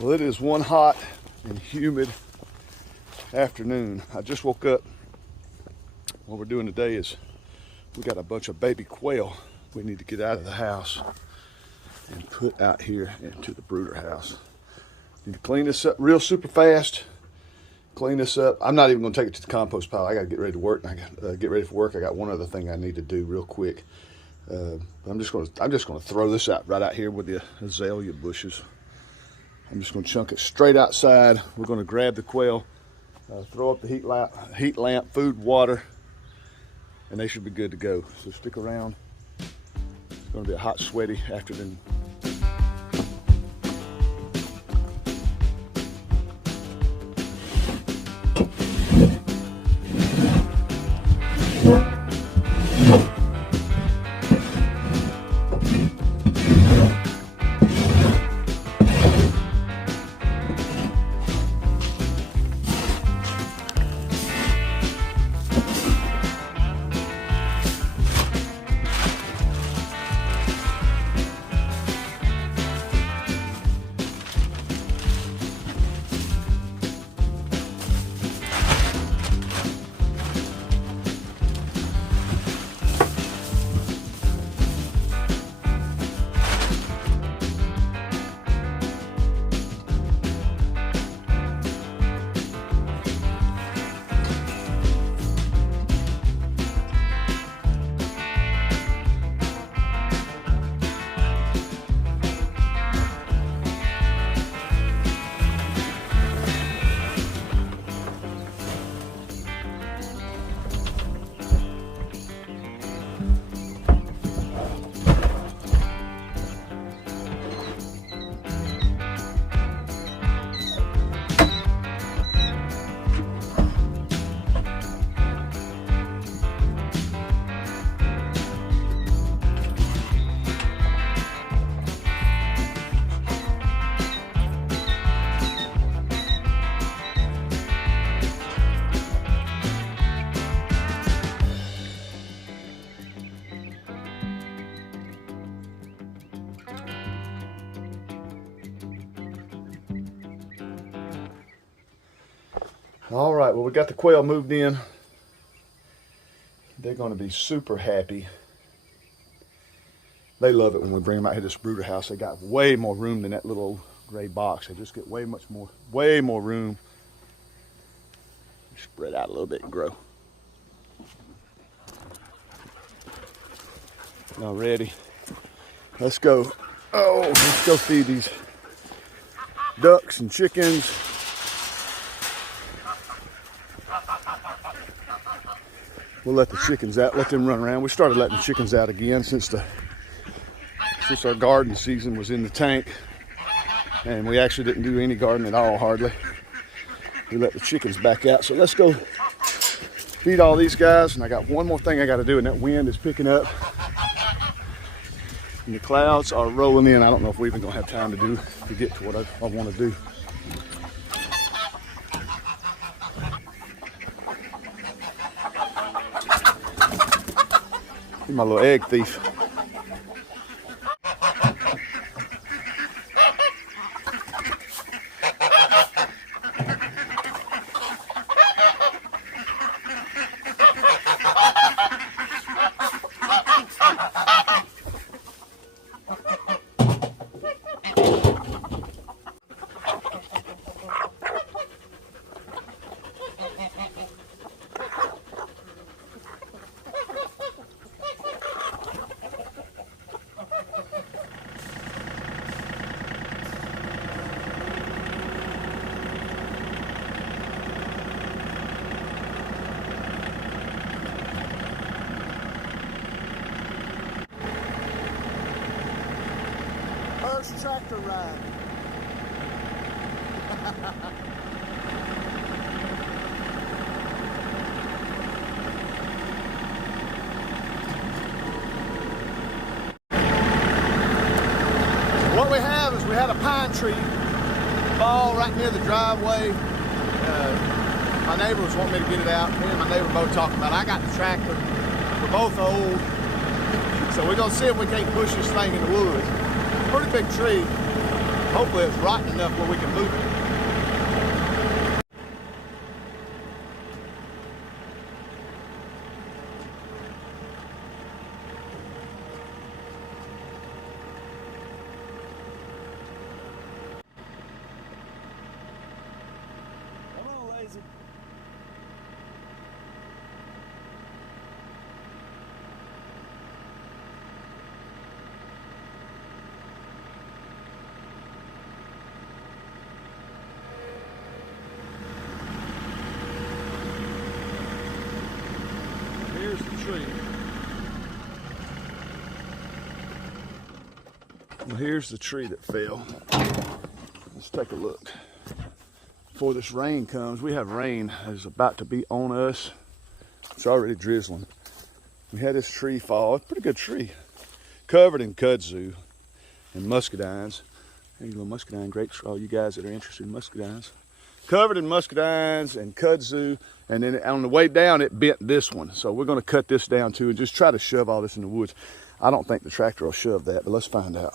Well, it is one hot and humid afternoon. I just woke up. What we're doing today is we got a bunch of baby quail we need to get out of the house and put out here into the brooder house. Need to clean this up real super fast. Clean this up. I'm not even going to take it to the compost pile. I got to get ready to work. I got get ready for work. I got one other thing I need to do real quick. I'm just going to throw this out right out here with the azalea bushes. I'm just going to chunk it straight outside. We're going to grab the quail, throw up the heat lamp, food, water, and they should be good to go. So stick around. It's going to be a hot, sweaty afternoon. All right, well, we got the quail moved in. They're going to be super happy. They love it when we bring them out here to this brooder house. They got way more room than that little old gray box. They just get way more room. Spread out a little bit and grow. Now ready. Let's go. Oh, let's go feed these ducks and chickens. We'll let the chickens out, let them run around. We started letting the chickens out again since our garden season was in the tank. And we actually didn't do any gardening at all, hardly. We let the chickens back out. So let's go feed all these guys. And I got one more thing I got to do, and that wind is picking up. And the clouds are rolling in. I don't know if we're even going to have time to get to what I want to do. My little egg thief. First tractor ride. What we have is we had a pine tree fall right near the driveway. My neighbors want me to get it out. Me and my neighbor both talking about it. I got the tractor. We're both old. So we're gonna see if we can't push this thing in the woods. Pretty big tree. Hopefully it's rotten enough where we can move it. Come on, lazy. Here's the tree. Well, here's the tree that fell. Let's take a look. Before this rain comes, we have rain that is about to be on us. It's already drizzling. We had this tree fall. It's a pretty good tree. Covered in kudzu and muscadines. Here's a little muscadine grapes for all you guys that are interested in muscadines. Covered in muscadines and kudzu, and then on the way down it bent this one. So we're gonna cut this down too and just try to shove all this in the woods. I don't think the tractor will shove that, but let's find out.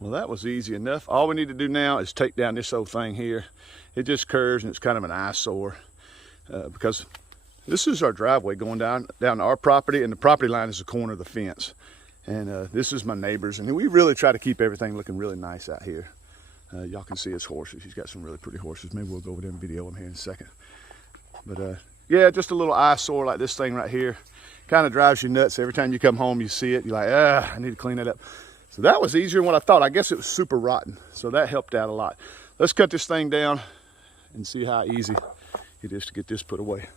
Well, that was easy enough. All we need to do now is take down this old thing here. It just curves and it's kind of an eyesore because this is our driveway going down to our property, and the property line is the corner of the fence. And this is my neighbor's, and we really try to keep everything looking really nice out here. Y'all can see his horses. He's got some really pretty horses. Maybe we'll go over there and video him here in a second. But yeah, just a little eyesore like this thing right here. Kind of drives you nuts. Every time you come home, you see it. You're like, I need to clean that up. So that was easier than what I thought. I guess it was super rotten. So that helped out a lot. Let's cut this thing down and see how easy it is to get this put away.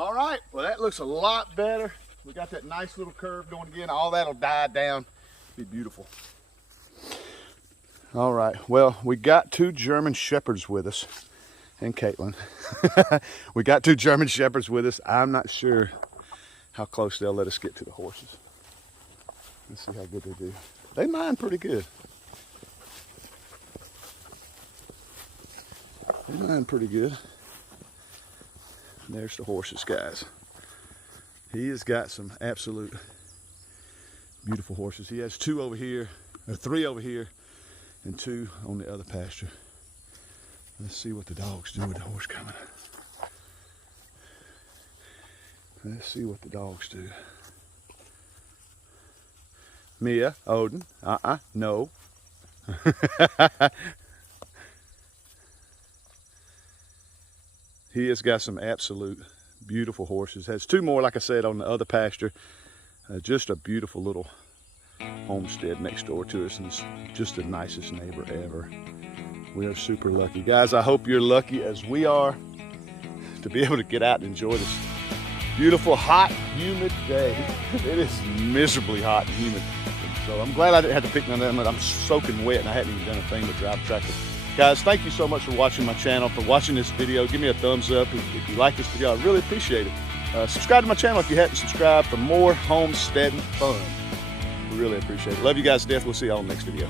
All right, well that looks a lot better. We got that nice little curve going again. All that'll die down. Be beautiful. All right, well, we got 2 German Shepherds with us, and Caitlin. We got 2 German Shepherds with us. I'm not sure how close they'll let us get to the horses. Let's see how good they do. They mind pretty good. They mind pretty good. There's the horses, guys. He has got some absolute beautiful horses. He has 2 over here, or 3 over here, and 2 on the other pasture. Let's see what the dogs do with the horse coming. Let's see what the dogs do. Mia, Odin, no. He has got some absolute beautiful horses. Has 2 more, like I said, on the other pasture. Just a beautiful little homestead next door to us, and it's just the nicest neighbor ever. We are super lucky. Guys, I hope you're lucky as we are to be able to get out and enjoy this beautiful, hot, humid day. It is miserably hot and humid. So I'm glad I didn't have to pick none of them, but I'm soaking wet and I hadn't even done a thing but drive a tractor. Guys, thank you so much for watching my channel, for watching this video. Give me a thumbs up if you like this video. I really appreciate it. Subscribe to my channel if you hadn't subscribed for more homesteading fun. We really appreciate it. Love you guys to death. We'll see y'all in the next video.